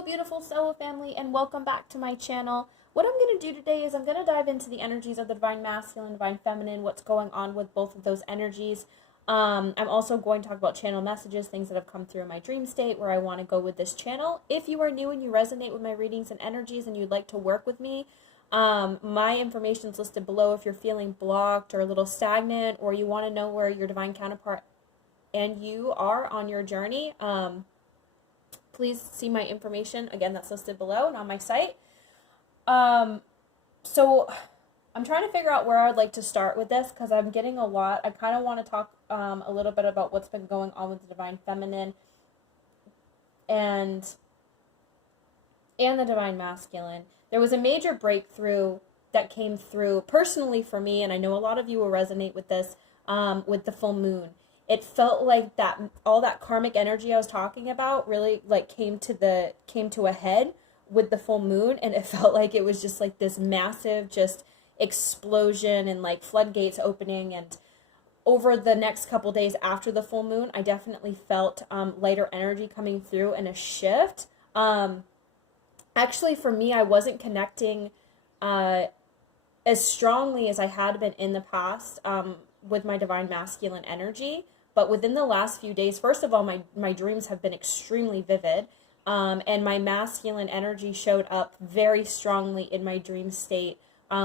Hello beautiful soul family and welcome back to my channel. What I'm going to do today is I'm going to dive into the energies of the Divine Masculine, Divine Feminine, what's going on with both of those energies. I'm also going to talk about channel messages, things that have come through in my dream state, where I want to go with this channel. If you are new and you resonate with my readings and energies and you'd like to work with me, my information is listed below if you're feeling blocked or a little stagnant, or you want to know where your divine counterpart and you are on your journey. Please see my information. Again, that's listed below and on my site. So I'm trying to figure out where I'd like to start with this because I'm getting a lot. I kind of want to talk a little bit about what's been going on with the Divine Feminine and the Divine Masculine. There was a major breakthrough that came through personally for me, and I know a lot of you will resonate with this, with the full moon. It felt like that all that karmic energy I was talking about really like came to a head with the full moon, and it felt like it was just like this massive just explosion and like floodgates opening. And over the next couple days after the full moon, I definitely felt lighter energy coming through and a shift. Actually, for me, I wasn't connecting as strongly as I had been in the past with my Divine Masculine energy. But within the last few days, first of all, my dreams have been extremely vivid. And my masculine energy showed up very strongly in my dream state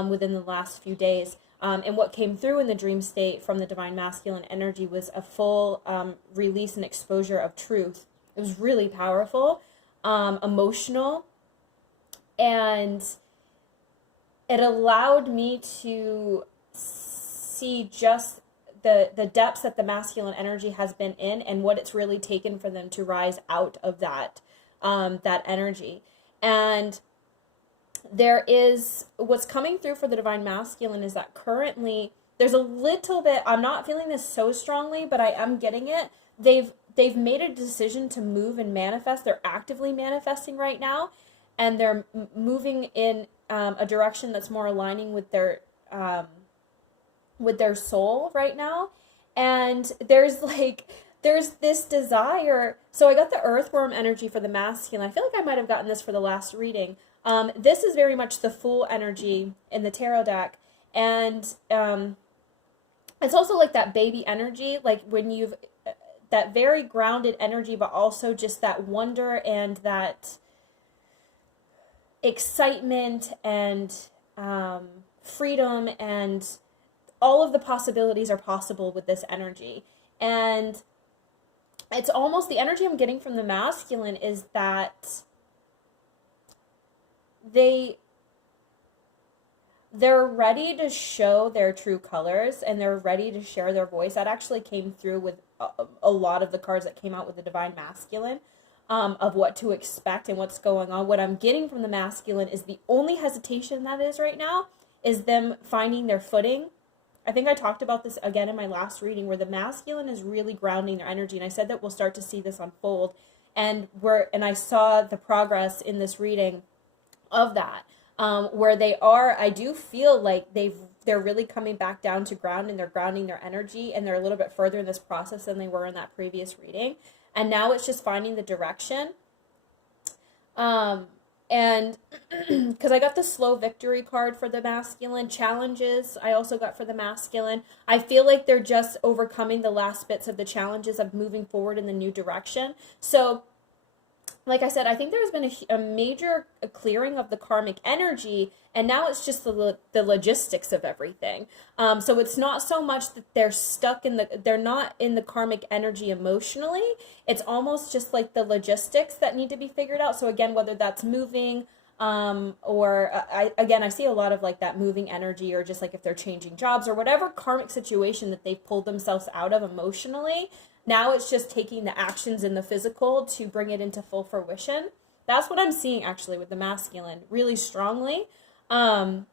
within the last few days. And what came through in the dream state from the Divine Masculine energy was a full release and exposure of truth. It was really powerful, emotional, and it allowed me to see just the depths that the masculine energy has been in and what it's really taken for them to rise out of that energy. And there is what's coming through for the Divine Masculine is that currently there's a little bit, I'm not feeling this so strongly, but I am getting it. They've made a decision to move and manifest. They're actively manifesting right now, and they're moving in a direction that's more aligning with their soul right now. And there's this desire. So I got the earthworm energy for the masculine. I feel like I might have gotten this for the last reading. This is very much the Fool energy in the tarot deck. And it's also like that baby energy, like when you've that very grounded energy, but also just that wonder and that excitement and freedom, and all of the possibilities are possible with this energy. And it's almost the energy I'm getting from the masculine is that they're ready to show their true colors, and they're ready to share their voice. That actually came through with a lot of the cards that came out with the Divine Masculine, of what to expect and what's going on. What I'm getting from the masculine is the only hesitation that is right now is them finding their footing. I think I talked about this again in my last reading, where the masculine is really grounding their energy. And I said that we'll start to see this unfold. And I saw the progress in this reading of that, where they are, I do feel like they're really coming back down to ground, and they're grounding their energy, and they're a little bit further in this process than they were in that previous reading. And now it's just finding the direction. And because I got the slow victory card for the masculine, challenges I also got for the masculine. I feel like they're just overcoming the last bits of the challenges of moving forward in the new direction. So like I said, I think there's been a major clearing of the karmic energy, and now it's just the logistics of everything. So it's not so much that they're stuck they're not in the karmic energy emotionally. It's almost just like the logistics that need to be figured out. So again, whether that's moving, or I see a lot of like that moving energy, or just like if they're changing jobs or whatever karmic situation that they've pulled themselves out of emotionally. Now it's just taking the actions in the physical to bring it into full fruition. That's what I'm seeing actually with the masculine really strongly. There's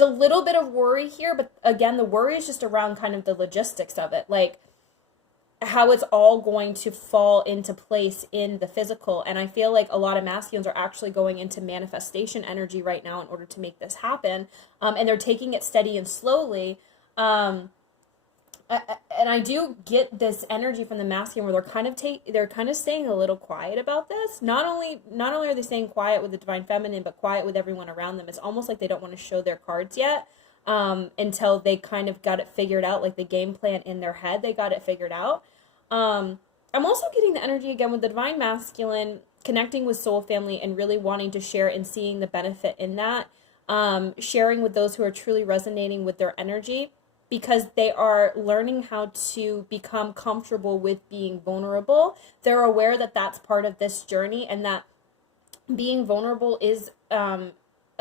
a little bit of worry here, but again, the worry is just around kind of the logistics of it, like how it's all going to fall into place in the physical. And I feel like a lot of masculines are actually going into manifestation energy right now in order to make this happen. And they're taking it steady and slowly. and I do get this energy from the masculine where they're kind of staying a little quiet about this. Not only are they staying quiet with the divine feminine, but quiet with everyone around them. It's almost like they don't want to show their cards yet, until they kind of got it figured out, like the game plan in their head, they got it figured out. I'm also getting the energy again with the divine masculine connecting with soul family and really wanting to share and seeing the benefit in that. Sharing with those who are truly resonating with their energy, because they are learning how to become comfortable with being vulnerable. They're aware that that's part of this journey, and that being vulnerable is a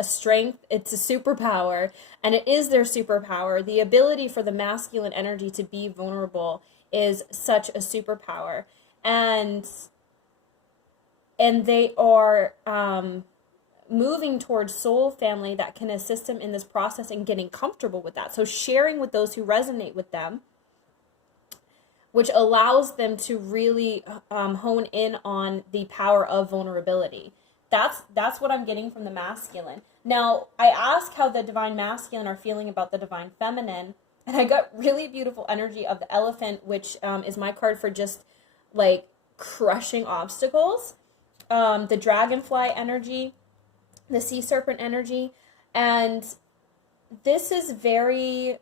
strength, it's a superpower, and it is their superpower. The ability for the masculine energy to be vulnerable is such a superpower. And they are moving towards soul family that can assist them in this process and getting comfortable with that. So sharing with those who resonate with them, which allows them to really hone in on the power of vulnerability. That's what I'm getting from the masculine. Now, I asked how the divine masculine are feeling about the divine feminine, and I got really beautiful energy of the elephant, which is my card for just like crushing obstacles. The dragonfly energy, the sea serpent energy, and this is very,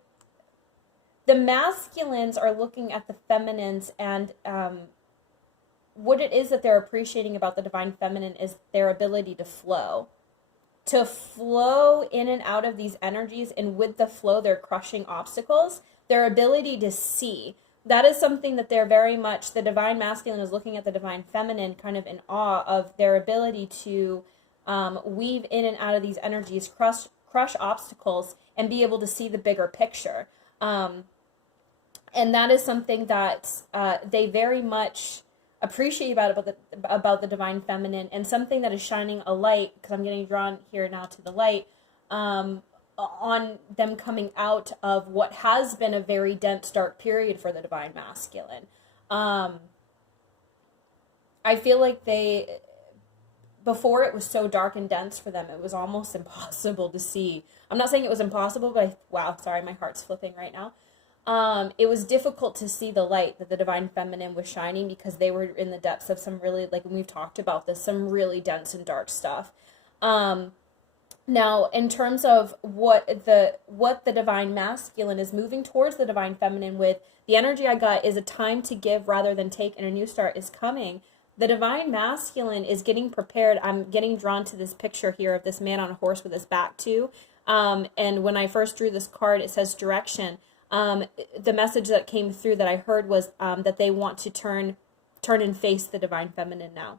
the masculines are looking at the feminines, and what it is that they're appreciating about the divine feminine is their ability to flow in and out of these energies, and with the flow they're crushing obstacles. Their ability to see, that is something that they're very much, the divine masculine is looking at the divine feminine kind of in awe of their ability to weave in and out of these energies, crush obstacles, and be able to see the bigger picture. And that is something that they very much appreciate about the divine feminine, and something that is shining a light, because I'm getting drawn here now to the light, on them coming out of what has been a very dense, dark period for the divine masculine. I feel like before it was so dark and dense for them, it was almost impossible to see. I'm not saying it was impossible, but wow, sorry, my heart's flipping right now. It was difficult to see the light that the divine feminine was shining, because they were in the depths of some really, like, and we've talked about this, some really dense and dark stuff. Now, in terms of what the divine masculine is moving towards the divine feminine with, the energy I got is a time to give rather than take, and a new start is coming. The divine masculine is getting prepared. I'm getting drawn to this picture here of this man on a horse with his back to. And when I first drew this card, it says direction. The message that came through that I heard was that they want to turn and face the divine feminine now.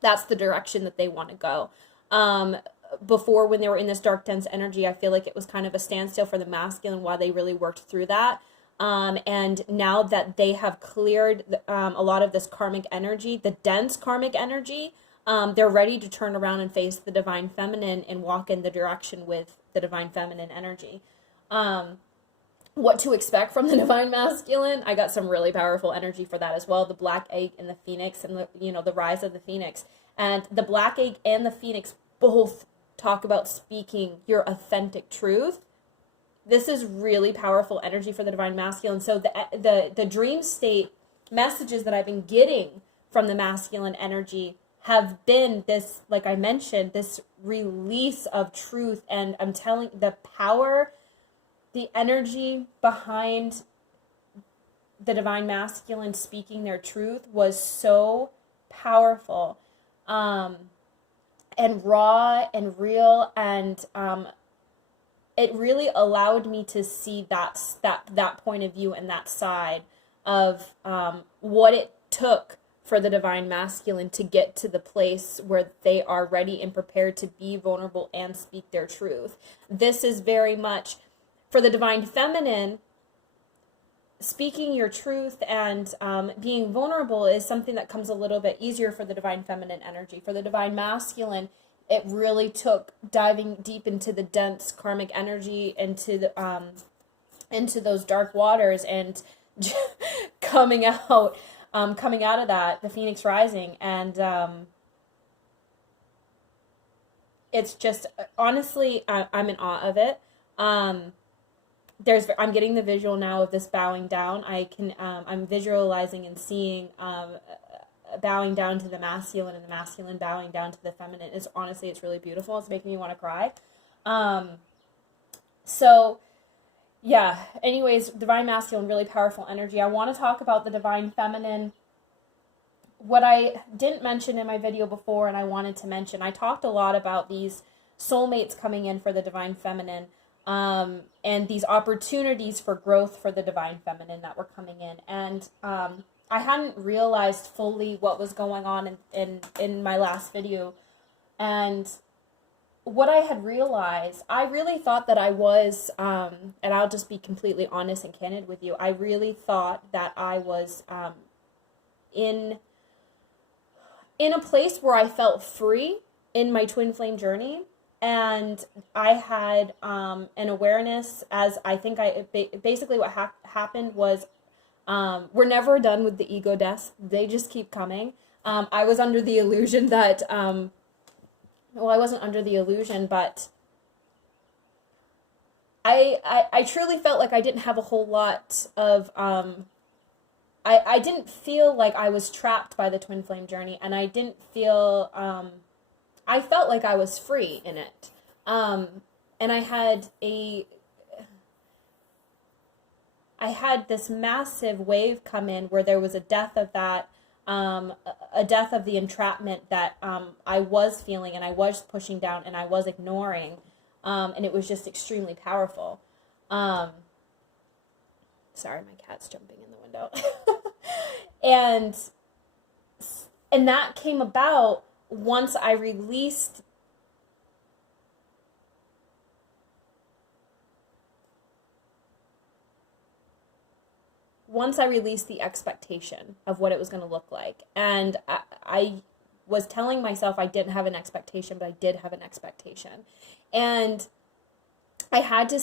That's the direction that they want to go. Before, when they were in this dark, dense energy, I feel like it was kind of a standstill for the masculine while they really worked through that. And now that they have cleared a lot of this karmic energy, the dense karmic energy, they're ready to turn around and face the divine feminine and walk in the direction with the divine feminine energy. What to expect from the divine masculine? I got some really powerful energy for that as well. The black egg and the phoenix, and the rise of the phoenix. And the black egg and the phoenix both talk about speaking your authentic truth. This is really powerful energy for the divine masculine. So the dream state messages that I've been getting from the masculine energy have been this, like I mentioned, this release of truth. And I'm telling, the power, the energy behind the divine masculine speaking their truth was so powerful, and raw and real, and it really allowed me to see that point of view and that side of what it took for the divine masculine to get to the place where they are ready and prepared to be vulnerable and speak their truth. This is very much for the divine feminine. Speaking your truth and being vulnerable is something that comes a little bit easier for the divine feminine energy. For the divine masculine, it really took diving deep into the dense karmic energy, into those dark waters, and coming out of that, the phoenix rising, and it's just, honestly, I'm in awe of it. I'm getting the visual now of this bowing down. I'm visualizing and seeing bowing down to the masculine and the masculine bowing down to the feminine. It's really beautiful. It's making me want to cry. So yeah, anyways, divine masculine, really powerful energy. I want to talk about the divine feminine. What I didn't mention in my video before, and I wanted to mention, I talked a lot about these soulmates coming in for the divine feminine, and these opportunities for growth for the divine feminine that were coming in. And I hadn't realized fully what was going on in my last video. And what I had realized, I really thought that I was, and I'll just be completely honest and candid with you, I really thought that I was in a place where I felt free in my twin flame journey. And I had an awareness, as I think basically what happened was, we're never done with the ego deaths. They just keep coming. I was under the illusion that, well, I wasn't under the illusion, but I truly felt like I didn't have a whole lot of, I didn't feel like I was trapped by the twin flame journey, and I didn't feel, I felt like I was free in it. And I had this massive wave come in where there was a death of that, a death of the entrapment that I was feeling and I was pushing down and I was ignoring, and it was just extremely powerful. Sorry, my cat's jumping in the window. and that came about once I released the expectation of what it was going to look like. And I was telling myself I didn't have an expectation, but I did have an expectation. And I had to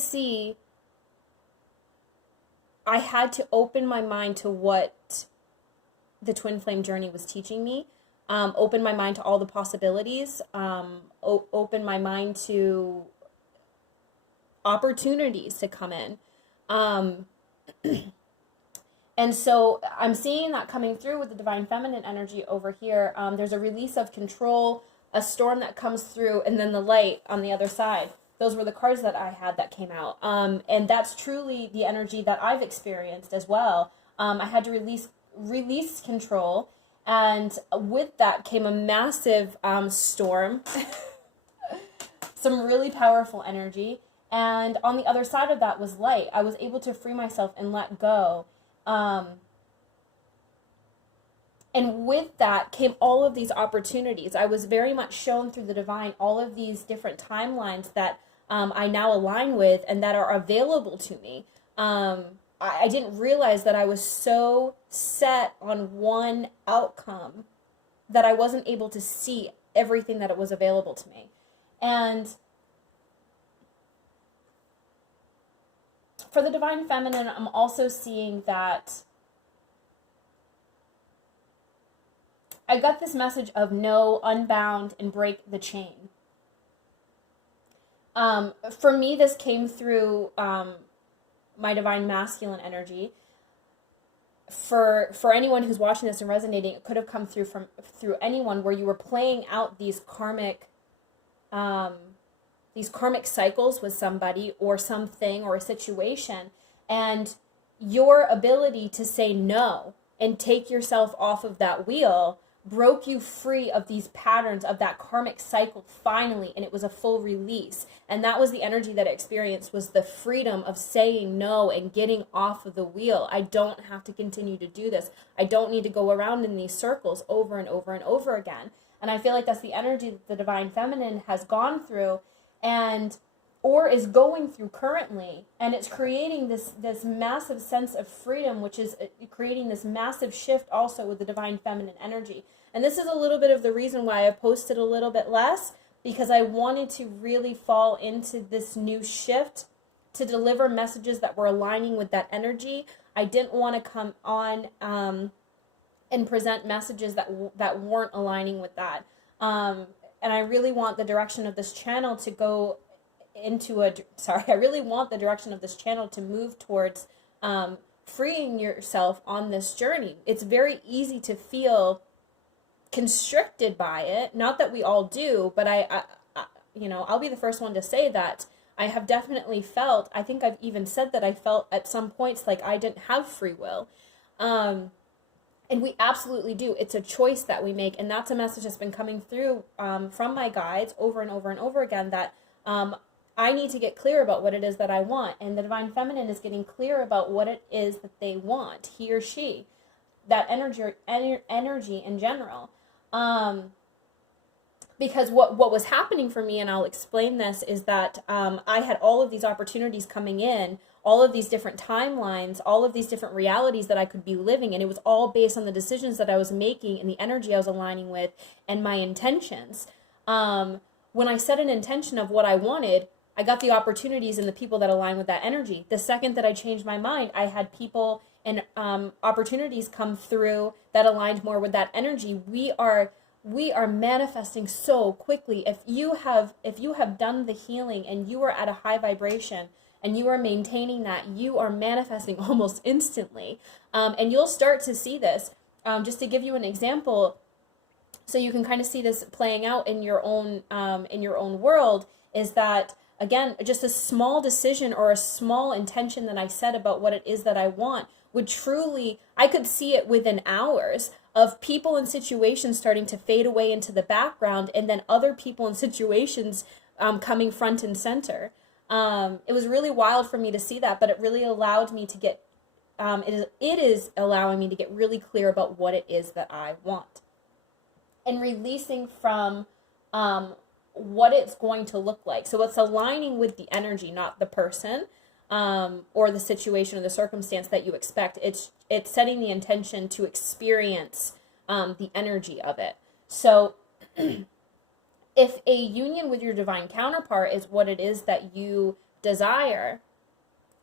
open my mind to what the twin flame journey was teaching me. Open my mind to all the possibilities. Open my mind to opportunities to come in. And so I'm seeing that coming through with the divine feminine energy over here. There's a release of control, a storm that comes through, and then the light on the other side. Those were the cards that I had that came out. And that's truly the energy that I've experienced as well. I had to release control, and with that came a massive storm, some really powerful energy. And on the other side of that was light. I was able to free myself and let go. And with that came all of these opportunities. I was very much shown through the divine all of these different timelines that I now align with and that are available to me. I didn't realize that I was so set on one outcome that I wasn't able to see everything that it was available to me. And for the divine feminine, I'm also seeing that I got this message of no, unbound, and break the chain. For me, this came through my divine masculine energy. For anyone who's watching this and resonating, it could have come through anyone where you were playing out these karmic cycles with somebody or something or a situation, and your ability to say no and take yourself off of that wheel broke you free of these patterns of that karmic cycle finally, and it was a full release. And that was the energy that I experienced, was the freedom of saying no and getting off of the wheel. I don't have to continue to do this. I don't need to go around in these circles over and over and over again. And I feel like that's the energy that the divine feminine has gone through or is going through currently, and it's creating this massive sense of freedom, which is creating this massive shift also with the divine feminine energy. And this is a little bit of the reason why I posted a little bit less, because I wanted to really fall into this new shift to deliver messages that were aligning with that energy. I didn't want to come on and present messages that weren't aligning with that. And I really want the direction of this channel to go I really want the direction of this channel to move towards freeing yourself on this journey. It's very easy to feel constricted by it. Not that we all do, but I'll be the first one to say that I have definitely felt, I think I've even said that I felt at some points like I didn't have free will. And we absolutely do. It's a choice that we make. And that's a message that's been coming through from my guides over and over and over again, that I need to get clear about what it is that I want. And the Divine Feminine is getting clear about what it is that they want, he or she, that energy in general. Because what was happening for me, and I'll explain this, is that I had all of these opportunities coming in, all of these different timelines, all of these different realities that I could be living, and it was all based on the decisions that I was making and the energy I was aligning with and my intentions. When I set an intention of what I wanted, I got the opportunities and the people that align with that energy. The second that I changed my mind, I had people and opportunities come through that aligned more with that energy. We are manifesting so quickly. If you have done the healing and you are at a high vibration and you are maintaining that, you are manifesting almost instantly. And you'll start to see this. Just to give you an example, so you can kind of see this playing out in your own world, is that, again, just a small decision or a small intention that I set about what it is that I want would truly, I could see it within hours of people and situations starting to fade away into the background, and then other people and situations coming front and center. It was really wild for me to see that, but it really allowed me to get, it is allowing me to get really clear about what it is that I want. And releasing from what it's going to look like. So it's aligning with the energy, not the person or the situation or the circumstance that you expect. It's setting the intention to experience the energy of it. So if a union with your divine counterpart is what it is that you desire,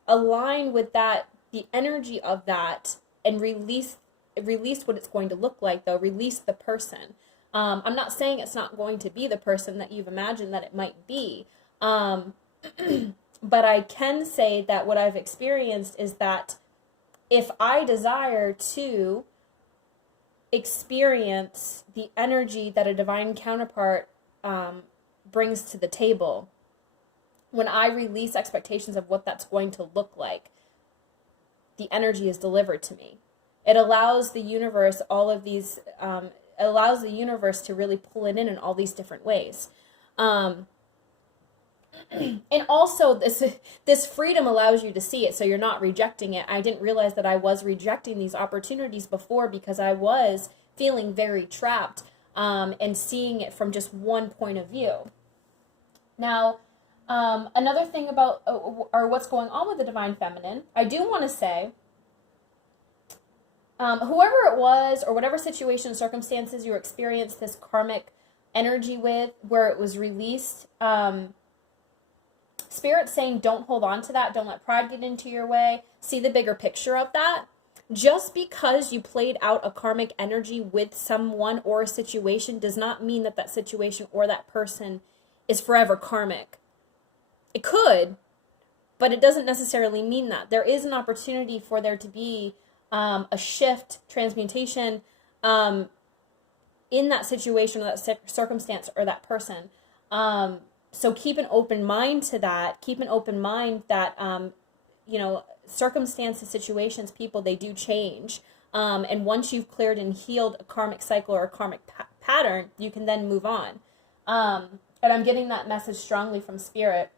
align with that, the energy of that, and release what it's going to look like, though. Release the person. I'm not saying it's not going to be the person that you've imagined that it might be. But I can say that what I've experienced is that if I desire to experience the energy that a divine counterpart brings to the table, when I release expectations of what that's going to look like, the energy is delivered to me. It allows the universe allows the universe to really pull it in all these different ways. And also this freedom allows you to see it, so you're not rejecting it. I didn't realize that I was rejecting these opportunities before because I was feeling very trapped and seeing it from just one point of view. Now, another thing about or what's going on with the Divine Feminine, I do want to say, whoever it was or whatever situation, circumstances you experienced this karmic energy with, where it was released, Spirit's saying don't hold on to that. Don't let pride get into your way. See the bigger picture of that. Just because you played out a karmic energy with someone or a situation does not mean that that situation or that person is forever karmic. It could, but it doesn't necessarily mean that. There is an opportunity for there to be a shift, transmutation in that situation or that circumstance or that person. So keep an open mind to that. Keep an open mind that, circumstances, situations, people, they do change. And once you've cleared and healed a karmic cycle or a karmic pattern, you can then move on. And I'm getting that message strongly from Spirit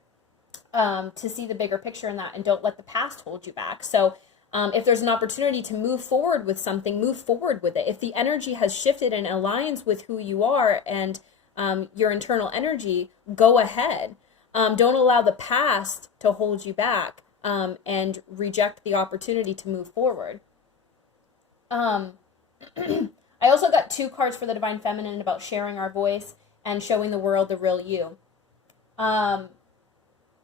to see the bigger picture in that, and don't let the past hold you back. So if there's an opportunity to move forward with something, move forward with it. If the energy has shifted and aligns with who you are and your internal energy, go ahead. Don't allow the past to hold you back and reject the opportunity to move forward. I also got 2 cards for the Divine Feminine about sharing our voice and showing the world the real you.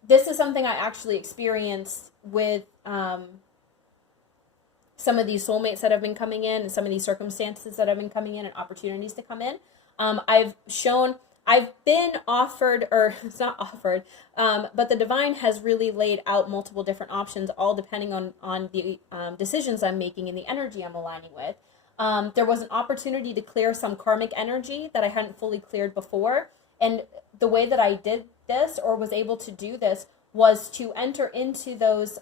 This is something I actually experienced with some of these soulmates that have been coming in and some of these circumstances that have been coming in and opportunities to come in. I've shown I've been offered, or it's not offered, but the divine has really laid out multiple different options, all depending on the decisions I'm making and the energy I'm aligning with. There was an opportunity to clear some karmic energy that I hadn't fully cleared before. And the way that I did this, or was able to do this, was to enter into those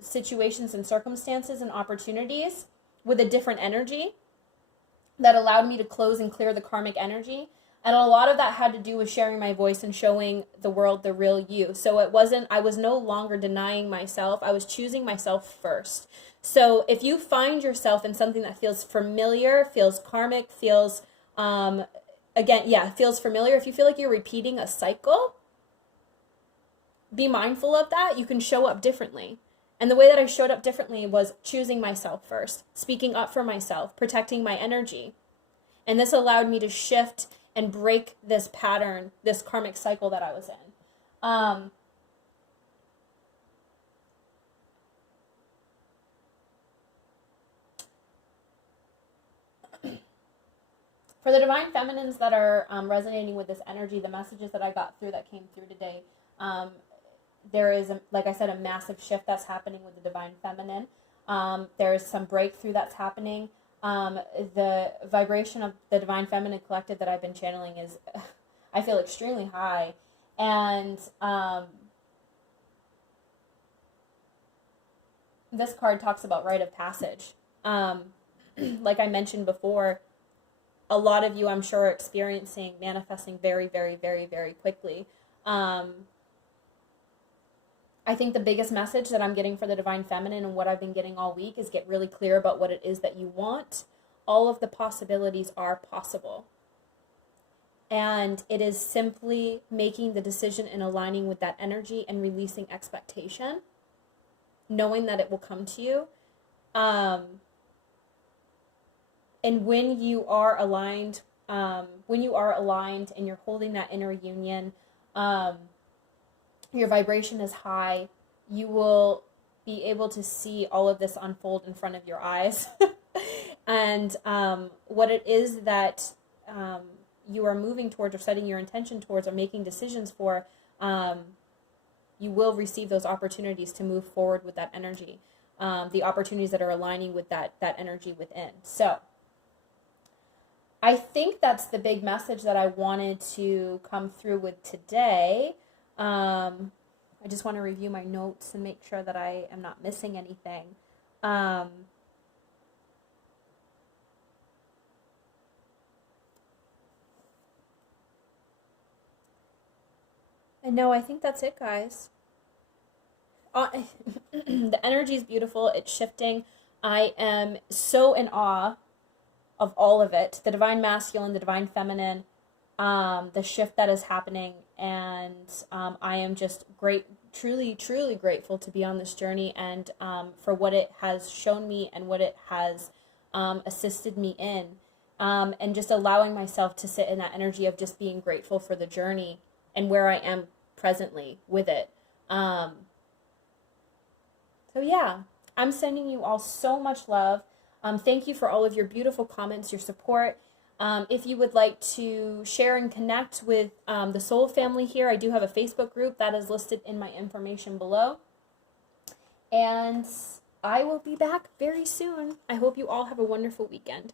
situations and circumstances and opportunities with a different energy that allowed me to close and clear the karmic energy. And a lot of that had to do with sharing my voice and showing the world the real you. So I was no longer denying myself. I was choosing myself first. So if you find yourself in something that feels familiar, feels karmic, feels, feels familiar. If you feel like you're repeating a cycle, be mindful of that. You can show up differently. And the way that I showed up differently was choosing myself first, speaking up for myself, protecting my energy. And this allowed me to shift and break this pattern, this karmic cycle that I was in. For the divine feminines that are resonating with this energy, the messages that I got through that came through today, there is, like I said, a massive shift that's happening with the divine feminine. There's some breakthrough that's happening. The vibration of the divine feminine collective that I've been channeling is, I feel, extremely high. And this card talks about rite of passage. Like I mentioned before, a lot of you, I'm sure, are experiencing manifesting very, very, very, very quickly. I think the biggest message that I'm getting for the divine feminine, and what I've been getting all week, is get really clear about what it is that you want. All of the possibilities are possible. And it is simply making the decision and aligning with that energy and releasing expectation, knowing that it will come to you. And when you are aligned, and you're holding that inner union, your vibration is high, you will be able to see all of this unfold in front of your eyes. And what it is that you are moving towards, or setting your intention towards, or making decisions for, you will receive those opportunities to move forward with that energy. The opportunities that are aligning with that energy within. So I think that's the big message that I wanted to come through with today. I just want to review my notes and make sure that I am not missing anything. And no, I think that's it, guys. The energy is beautiful. It's shifting. I am so in awe of all of it. The divine masculine, the divine feminine, the shift that is happening. And I am just truly, truly grateful to be on this journey, and for what it has shown me and what it has assisted me in, and just allowing myself to sit in that energy of just being grateful for the journey and where I am presently with it. So yeah, I'm sending you all so much love. Thank you for all of your beautiful comments, your support. If you would like to share and connect with the Soul Family here, I do have a Facebook group that is listed in my information below. And I will be back very soon. I hope you all have a wonderful weekend.